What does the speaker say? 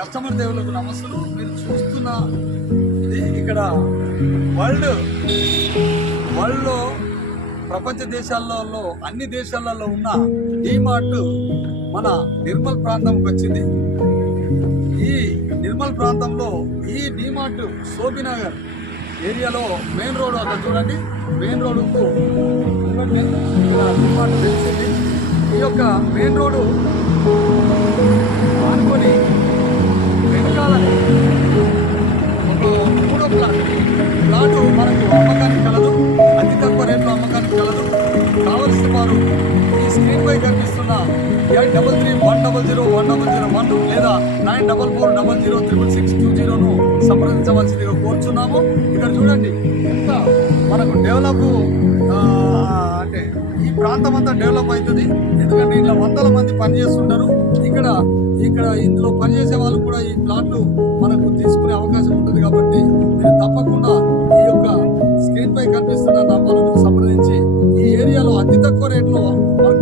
Customer దేవులకు నమస్సులు. మీరు చూస్తున్న ఇది ఇక్కడ వరల్డ్ వరల్డ్లో ప్రపంచ దేశాలలో అన్ని దేశాలలో ఉన్న డీమార్ట్ మన నిర్మల్ ప్రాంతంకి వచ్చింది. ఈ నిర్మల్ ప్రాంతంలో ఈ డీమార్ట్ శోభినగర్ ఏరియాలో మెయిన్ రోడ్ అక్కడ చూడండి. మెయిన్ రోడ్కు డీమార్ట్ తెలిసింది ఈ యొక్క మెయిన్ రోడ్డు మనకు అమ్మకానికి కలదు. అతి తక్కువ రేట్లో అమ్మకానికి కలదు. కావలసిన వారు ఈ స్క్రీన్ పై కనిపిస్తున్న eight double three one double zero one double zero one లేదా nine double four double zero triple six two జీరోను సంప్రదించవలసిందిగా కోరుచున్నాము. ఇక్కడ చూడండి ఎంత మనకు డెవలప్ అంటే ఈ ప్రాంతం అంతా డెవలప్ అవుతుంది. ఎందుకంటే ఇలా వందల మంది పనిచేస్తుంటారు. ఇక్కడ ఇక్కడ ఇందులో పనిచేసే వాళ్ళు కూడా ఈ ప్లాట్లు మనకు తీసుకు никакой рекламы.